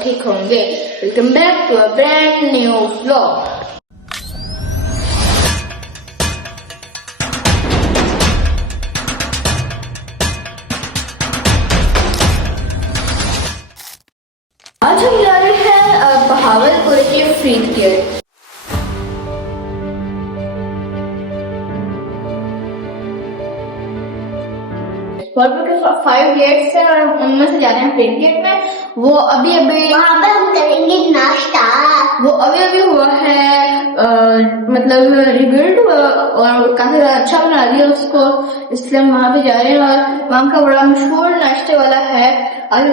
सब ठीक होंगे। Welcome back to a brand new vlog. आज हम जा रहे हैं बहावलपुर के फ्रीद गेट। बहावलपुर के 5 गेट्स हैं और उनमें से जा रहे हैं फ्रीद गेट में। वो अभी वहाँ पे हम करेंगे नाश्ता। वो अभी हुआ है, मतलब रिबिल्ड हुआ और काफी ज्यादा अच्छा बना दिया उसको, इसलिए हम वहाँ पे जा रहे हैं और वहाँ का बड़ा मशहूर नाश्ते वाला है। अभी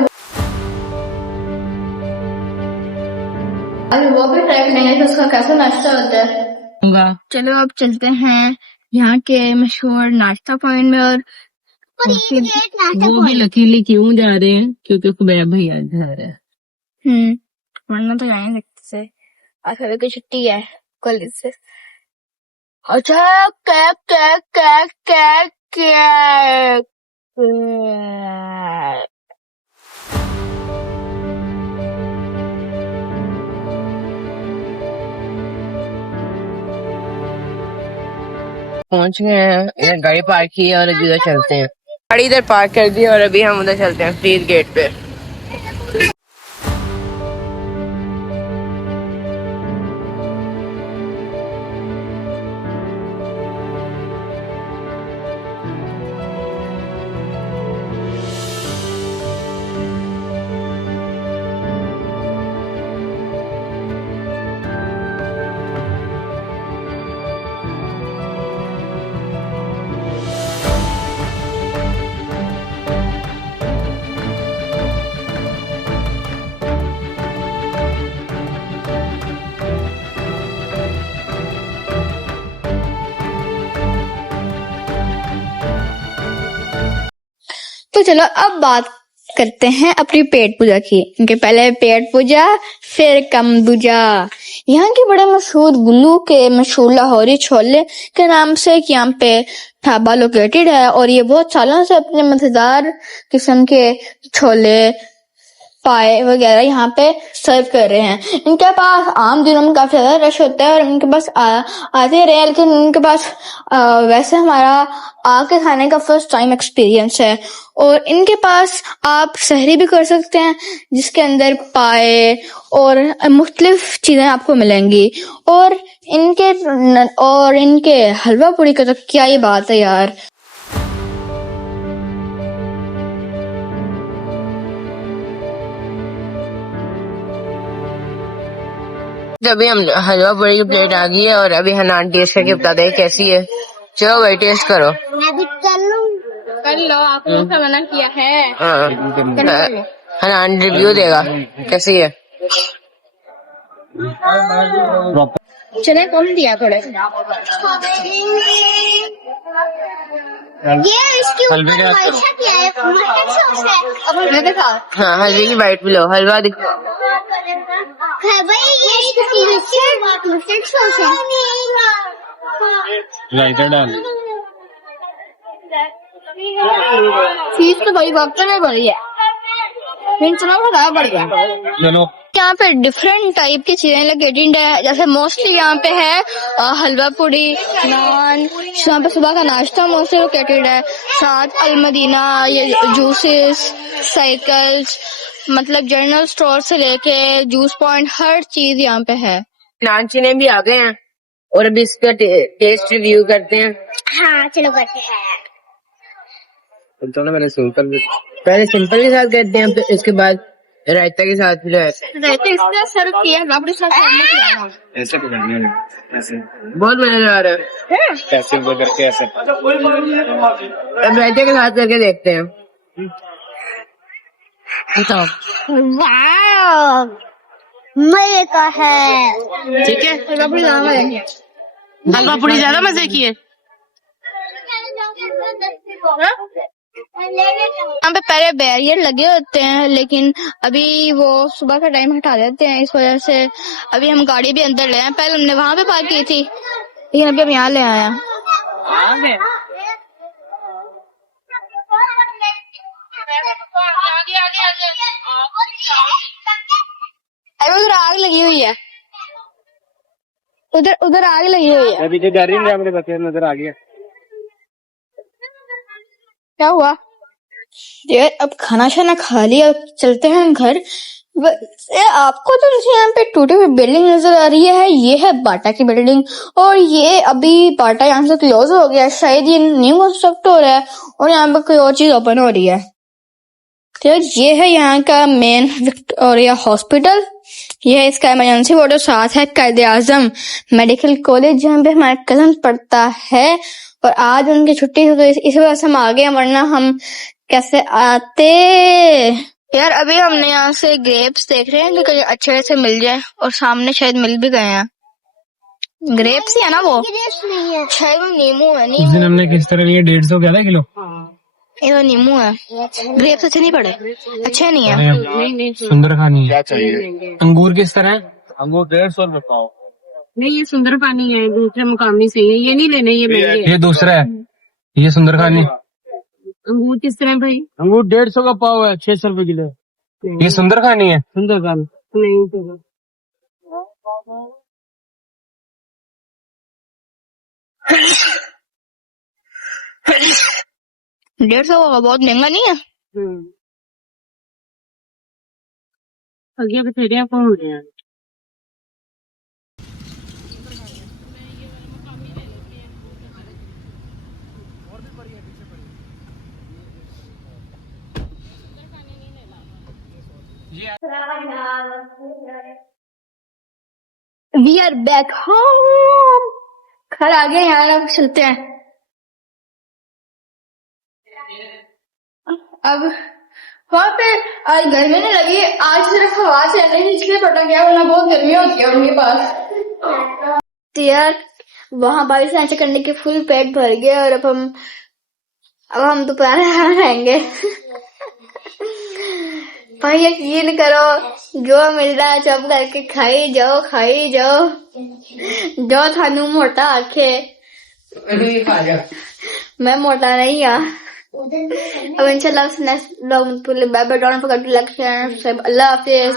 वो भी ट्राई करेंगे कि उसका कैसा नाश्ता होता है। चलो अब चलते हैं यहाँ के मशहूर नाश्ता पॉइंट में। और वो भी लकीली क्यों जा रहे हैं? क्योंकि खुबैब भैया घर है। वरना तो जाएंगे लगते से। आज सभी की छुट्टी है कॉलेज से। अच्छा क्या क्या क्या क्या क्या पहुंच गए हैं, इधर गाड़ी पार्क की है और अभी उधर चलते हैं। गाड़ी इधर पार्क कर दी और अभी हम उधर चलते हैं फ्रीद गेट पे। तो चलो अब बात करते हैं अपनी पेट पूजा की। इनके पहले पेट पूजा फिर कम दूजा। यहाँ के बड़े मशहूर गुल्लू के मशहूर लाहौरी छोले के नाम से एक यहाँ पे ढाबा लोकेटेड है और ये बहुत सालों से अपने मजेदार किस्म के छोले पाए वगैरह यहाँ पे सर्व कर रहे हैं। इनके पास आम दिनों में काफी ज्यादा रश होता है और इनके पास आते रहे, लेकिन इनके पास वैसे हमारा आके खाने का फर्स्ट टाइम एक्सपीरियंस है। और इनके पास आप सहरी भी कर सकते हैं जिसके अंदर पाए और मुख्तलिफ चीजें आपको मिलेंगी। और इनके हलवा पूरी का तो क्या ही बात है यार। अभी हम हलवा पूरी की प्लेट आ गई है और अभी हनान टेस्ट करके बताते हैं कैसी है। चलो भाई टेस्ट करो। मैं भी कर लो, आपने मुझसे मना किया है। हनान रिव्यू देगा कैसी है। चने कम दिया थोड़े। ये इसके ऊपर मर्चा क्या है? मटन सॉस है। हलवे के साथ। हाँ हलवे की बाइट भी लो। हलवा दिखो। भाई ये इसकी मटन सॉस है। रायता डाल। फीस तो बड़ी वक्त में बड़ी है, चलो बताया बढ़ गया। चलो यहाँ पे डिफरेंट टाइप की चीजें लोकेटेड है, जैसे मोस्टली यहाँ पे है हलवा पूरी, नान। यहाँ पे सुबह का नाश्ता मोस्टली लोकेटेड है, साथ अलमदीना, ये जूसेस, साइकिल्स, मतलब जनरल स्टोर से लेके जूस पॉइंट हर चीज यहाँ पे है। नान चने भी आ गए हैं और अभी इसका टेस्ट रिव्यू करते हैं। हाँ चलो करते हैं। तो ना मैंने सिंपल पहले सिंपल के साथ करते हैं, फिर इसके बाद रायता के साथ जो है रहते इसके सर्व किया, रबड़ी साथ किया। ऐसे पकड़ने हैं, ऐसे बहुत मजेदार है। ऐसे ऊपर करके ऐसे। अब रायते के साथ करके देखते हैं। वाह मजे का है। ठीक है, रबड़ी ज्यादा है। हलवा पूरी ज्यादा मजे की है। यहाँ पे पहले बैरियर लगे होते हैं, लेकिन अभी वो सुबह का टाइम हटा देते हैं, इस वजह से अभी हम गाड़ी भी अंदर ले आए। पहले हमने वहां पे पार्क की थी, लेकिन अभी हम यहाँ ले आए हैं। उधर आग लगी हुई है, उधर उधर आग लगी हुई है। अभी जो डर रही है हमने बताया नजर आ गया। क्या हुआ यार? अब खाना शाना खा लिया, चलते हैं घर। आपको तो जैसे यहाँ पे टूटी हुई बिल्डिंग नजर आ रही है, ये है बाटा की बिल्डिंग। और ये अभी बाटा यहाँ से क्लोज हो गया, शायद ये न्यू कंस्ट्रक्ट हो रहा है और यहाँ पे कोई और चीज ओपन हो रही है। तो ये है यहाँ का मेन विक्टोरिया हॉस्पिटल, ये है इसका इमरजेंसी वार्ड, और साथ है कायदे आजम मेडिकल कॉलेज जहाँ पे हमारा कजन पढ़ता है। और आज उनकी छुट्टी है तो इस वजह से हम आ गए, वरना हम कैसे आते। यार अभी हमने यहाँ से ग्रेप्स देख रहे हैं कि कहीं अच्छे से मिल जाए, और सामने शायद मिल भी गए हैं। ग्रेप्स ही है ना वो, नहीं है। शायद वो नींबू है। उस दिन हमने किस तरह लिए 150 क्या था किलो। ये तो नींबू है। ग्रेप्स अच्छे नहीं पड़े, अच्छे नहीं है। सुंदर खानी क्या चाहिए? अंगूर किस तरह है? अंगूर 150 रुपए पाओ। नहीं, ये सुंदर पानी है, दूसरे मुकामी से है, ये नहीं लेने, ये महंगे हैं। ये दूसरा है, ये सुंदर खानी। अंगूर किस तरह है भाई? अंगूर 150 का पाव है, 600 रुपए किलो। ये सुंदर खानी है। सुंदर खानी नहीं तो 150 का बहुत महंगा नहीं है। आगे बथेरे कौन रहे हैं। वी आर बैक होम, घर आ गए। यहाँ अब चलते हैं। अब वहाँ पे आज गर्मी नहीं लगी, आज सिर्फ हवा चल रही है इसलिए पता गया, वरना बहुत गर्मी होती है उनके पास। तो यार वहाँ बारिश से करने के फुल पेट भर गए, और अब हम दोपहर खाएंगे। भाई यकीन करो, जो मिल रहा है चुप करके खाई जाओ, खाई जाओ, जो थानू मोटा आखे। मैं मोटा नहीं आ। अब इंशाल्लाह नेक्स्ट ब्लॉग में bye bye, don't forget to like share, subscribe. अल्लाह हाफिज।